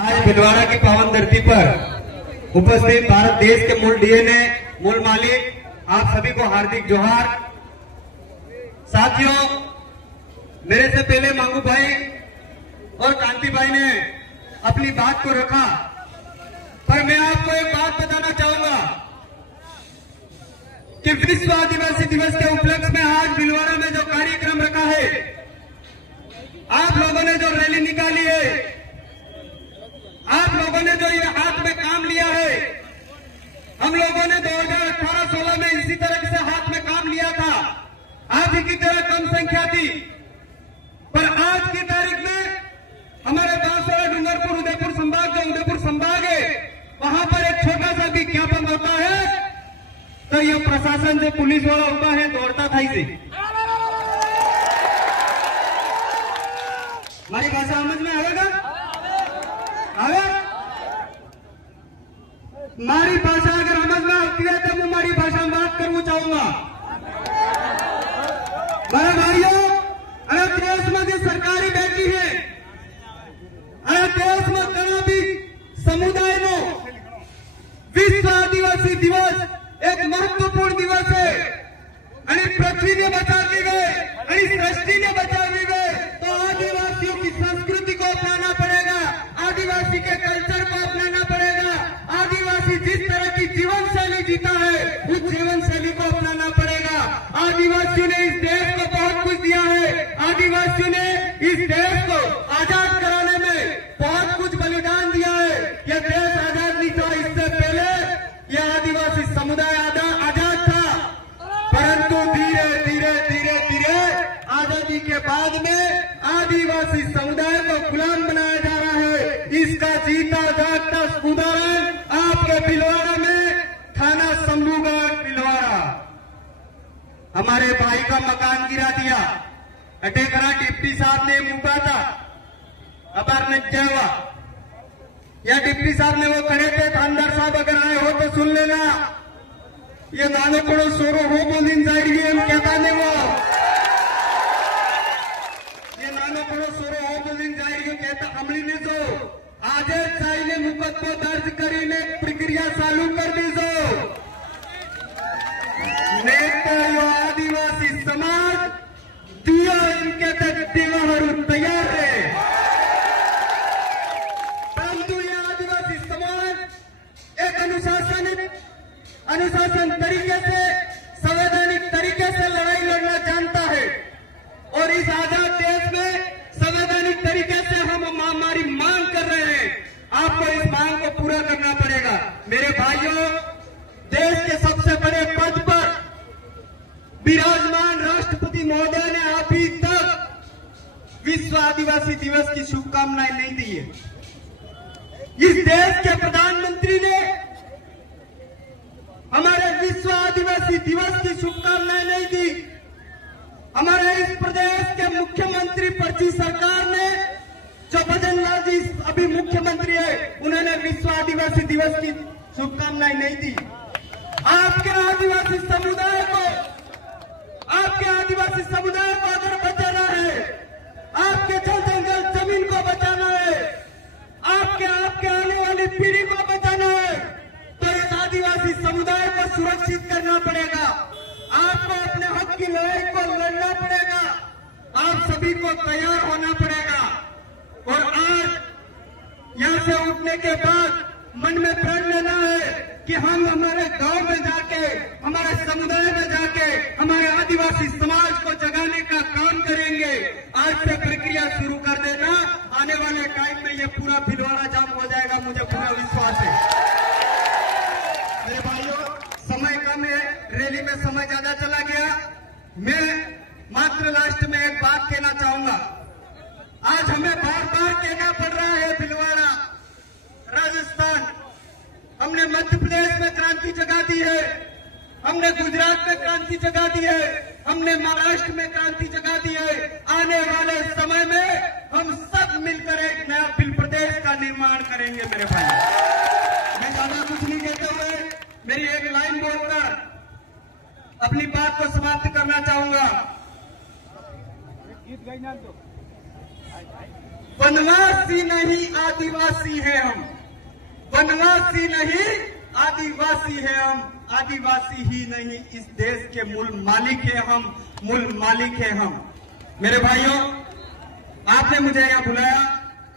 आज भिलवाड़ा की पावन धरती पर उपस्थित भारत देश के मूल डीएनए, मूल मालिक, आप सभी को हार्दिक जोहार। साथियों, मेरे से पहले मांगू भाई और कांति भाई ने अपनी बात को रखा, पर मैं आपको एक बात बताना चाहूंगा कि विश्व आदिवासी दिवस के उपलक्ष्य में आज भिलवाड़ा में जो कार्यक्रम रखा है, आप लोगों ने जो रैली निकाली है, आप लोगों ने जो ये हाथ में काम लिया है, हम लोगों ने 2018-16 में इसी तरह से हाथ में काम लिया था। आप ही की तरह कम संख्या थी, पर आज की तारीख में हमारे बांसवाड़ा, डूंगरपुर, उदयपुर संभाग, जो उदयपुर संभाग है, वहां पर एक छोटा सा विज्ञापन होता है तो ये प्रशासन से पुलिस वाला उठा है, दौड़ता था इसे। हमारी भाषा समझ में आएगा? मारी भाषा अगर समझ में आती है तो मैं हमारी भाषा में बात करना चाहूंगा। मेरे भाइयों, अगर देश में जो सरकारी बैठी है, अगर देश में कहीं भी समुदाय नो विश्व आदिवासी दिवस एक महत्वपूर्ण दिवस है, पृथ्वी ने बचा दी गए, सृष्टि ने बचा दी गए, तो आदिवासियों की संस्कृति को अपनाना पड़ेगा, आदिवासी के कल्चर को अपनाना पड़ेगा। आदिवासी जिस तरह की जीवन शैली जीता है, उस जीवन शैली को अपनाना पड़ेगा। आदिवासियों ने इस देश को बहुत कुछ दिया है, आदिवासियों ने इस देश को आजाद कराने में बहुत कुछ बलिदान दिया है। यह देश आजाद नहीं था, इससे पहले यह आदिवासी समुदाय आजाद था, परंतु धीरे धीरे धीरे धीरे आजादी के बाद में आदिवासी समुदाय को गुलाम बनाया जा रहा है। इसका जीता जागता उदाहरण आपके भिलवाड़ा में थाना शंभूगढ़ भिलवाड़ा, हमारे भाई का मकान गिरा दिया, अटेकरा डिप्टी साहब ने मुका था, अबार नज्जा हुआ। या डिप्टी साहब ने वो खड़े थे, थानदार साहब अगर आए हो तो सुन लेना, ये नानो कोड़ो सोरो हो बोलिन जाएगी, हम कहता नहीं वो, ये नानो कोड़ो सोरो हो बोलिन जाएगी कहता अमली ने जो आज चाहिए मुकदमा दर्ज करीने प्रक्रिया चालू कर दीजो। नेता यो आदिवासी समाज दिया इनके तक दिवाहरू तैयार है, परंतु ये आदिवासी समाज एक अनुशासन तरीके से, संवैधानिक तरीके से लड़ाई लड़ना जानता है, और इस आजाद देश में संवैधानिक तरीके से हम हमारी मांग कर रहे हैं। आपको इस मांग को पूरा करना पड़ेगा। मेरे भाइयों, देश के सबसे बड़े पद पर विराजमान राष्ट्रपति महोदय ने अभी तक विश्व आदिवासी दिवस की शुभकामनाएं नहीं दी है। इस देश के प्रधानमंत्री ने हमारे विश्व आदिवासी दिवस की शुभकामनाएं नहीं दी। हमारे इस प्रदेश के मुख्यमंत्री पर्ची सरकार ने, जो भजनलाल जी अभी मुख्यमंत्री है, उन्होंने विश्व आदिवासी दिवस की शुभकामनाएं नहीं दी। आपके आदिवासी समुदाय को अगर बचाना है, आपके जल जंगल जमीन को बचाना है, आपके आने वाली पीढ़ी को बचाना है, तो इस आदिवासी समुदाय को सुरक्षित करना पड़ेगा। आपको अपने हक की लड़ाई को लड़ना पड़ेगा, आप सभी को तैयार होना पड़ेगा। और आज यहां से उठने के बाद मन में प्रण लेना है कि हम हमारे गांव में जाके, हमारे समुदाय में जाके हमारे आदिवासी समाज को जगाने का काम करेंगे। आज से प्रक्रिया शुरू कर देना, आने वाले टाइम में ये पूरा भिलवाड़ा जाम हो जाएगा, मुझे पूरा विश्वास है। मेरे भाइयों, समय कम है, रैली में समय ज्यादा चला गया। मैं मात्र लास्ट में एक बात कहना चाहूंगा। आज हमें बार बार कहना पड़ रहा है, भिलवाड़ा, राजस्थान, हमने मध्य प्रदेश में क्रांति जगा दी है, हमने गुजरात में क्रांति जगा दी है, हमने महाराष्ट्र में क्रांति जगा दी है। आने वाले समय में हम सब मिलकर एक नया प्रदेश का निर्माण करेंगे। मेरे भाई, मैं ज्यादा कुछ नहीं कहते हुए मेरी एक लाइन बोलकर अपनी बात को समाप्त करना चाहूंगा। वनवासी नहीं आदिवासी है हम, वनवासी नहीं आदिवासी है हम, आदिवासी ही नहीं इस देश के मूल मालिक है हम, मूल मालिक है हम। मेरे भाइयों, आपने मुझे यहाँ बुलाया,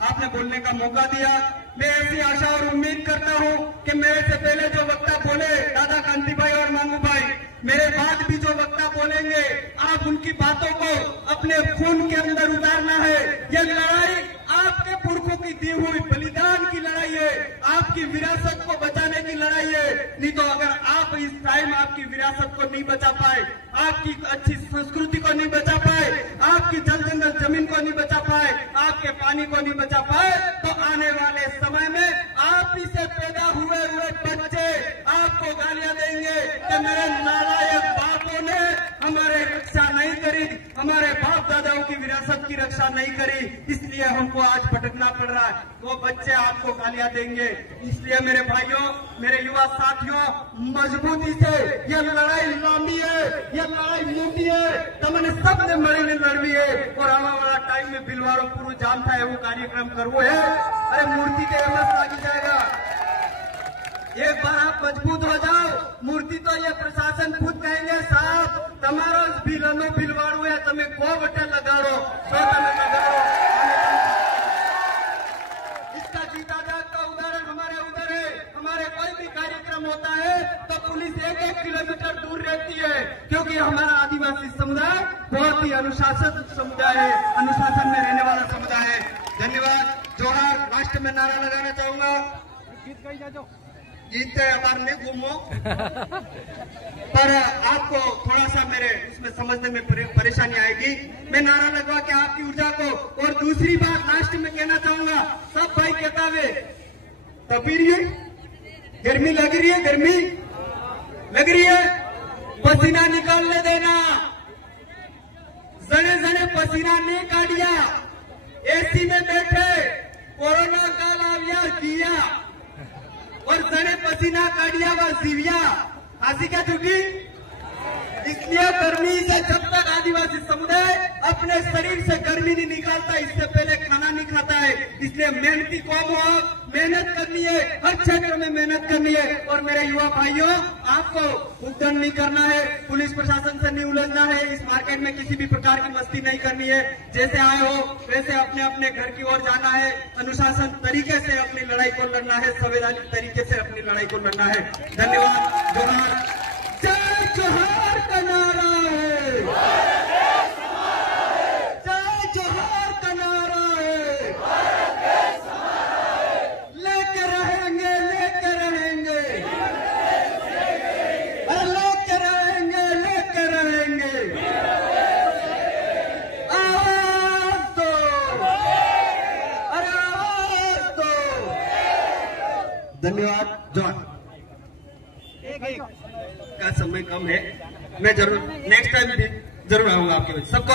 आपने बोलने का मौका दिया। मैं ऐसी आशा और उम्मीद करता हूँ कि मेरे से पहले जो वक्ता बोले दादा कांति भाई और मांगू भाई, मेरे बाद भी जो वक्ता बोलेंगे आप उनकी बातों को अपने खून के अंदर उतारना है। यह लड़ाई आपके पुरखों की दी हुई बलिदान की लड़ाई है, आपकी विरासत को बचाने की लड़ाई है। नहीं तो अगर आप इस टाइम आपकी विरासत को नहीं बचा पाए, आपकी अच्छी संस्कृति को नहीं बचा पाए, आपकी जल जंगल जमीन को नहीं बचा पाए, आपके पानी को नहीं बचा पाए, तो आने वाले समय में आप ही से पैदा हुए बच्चे आपको गालियां देंगे कि मेरे नालायक बापों ने हमारे रक्षा नहीं करी, हमारे बाप दादाओं की विरासत की रक्षा नहीं करी, इसलिए हमको आज भटकना पड़ रहा है। वो बच्चे आपको गालियां देंगे। इसलिए मेरे भाइयों, मेरे युवा साथियों, मजबूती से यह लड़ाई लांबी है, यह लड़ाई मोटी है, तमने सबने मरी लड़वी है। और आने वाला टाइम में बिलवारों पूरा जाम था वो कार्यक्रम करवो है। अरे मूर्ति के एमएस लागी जाएगा। एक बार आप मजबूत हो जाओ, मूर्ति तो ये प्रशासन खुद कहेंगे साहब तमारो बिलनो बिलवाड़ू है, तमें को बटे लगाड़ो तो तमें लगाड़ो। इसका जीता जागता उदाहरण हमारे उधर है। हमारे कोई भी कार्यक्रम होता है तो पुलिस 1-1 किलोमीटर दूर रहती है, क्योंकि हमारा आदिवासी समुदाय बहुत ही अनुशासित समुदाय है, अनुशासन में रहने वाला समुदाय है। धन्यवाद। जोहार। राष्ट्र में नारा लगाना चाहूंगा, जीतते अबार नहीं घूमो, पर आपको थोड़ा सा मेरे उसमें समझने में परेशानी आएगी। मैं नारा लगवा के आपकी ऊर्जा को, और दूसरी बात लास्ट में कहना चाहूंगा, सब भाई कहता है तपी रही है, गर्मी लग रही है, गर्मी लग रही है, पसीना निकालने देना, जने जने पसीना नहीं काटिया, एसी में बैठे कोरोना काल आविया किया और जने पसीना काटिया व जीविया, हंसी क्या छुट्टी। इसलिए गर्मी से जब तक आदिवासी समुदाय अपने शरीर से गर्मी नहीं निकालता, इससे पहले खाना नहीं खाता है। इसलिए मेहनती कौम हो, मेहनत करनी है, हर क्षेत्र में मेहनत करनी है। और मेरे युवा भाइयों, आपको उद्यम नहीं करना है, पुलिस प्रशासन से नहीं उलझना है, इस मार्केट में किसी भी प्रकार की मस्ती नहीं करनी है। जैसे आए हो वैसे अपने अपने घर की ओर जाना है, अनुशासन तरीके से अपनी लड़ाई को लड़ना है, संवैधानिक तरीके से अपनी लड़ाई को लड़ना है। धन्यवाद। जोहार। जय जोहार का नारा है, जय जोहार का नारा है, लेके रहेंगे, लेके रहेंगे, लेके रहेंगे, लेके रहेंगे। आवाज दो, अरे आवाज दो। धन्यवाद। जोहार। का समय कम है, मैं जरूर नेक्स्ट टाइम भी जरूर आऊंगा आपके बीच। सबको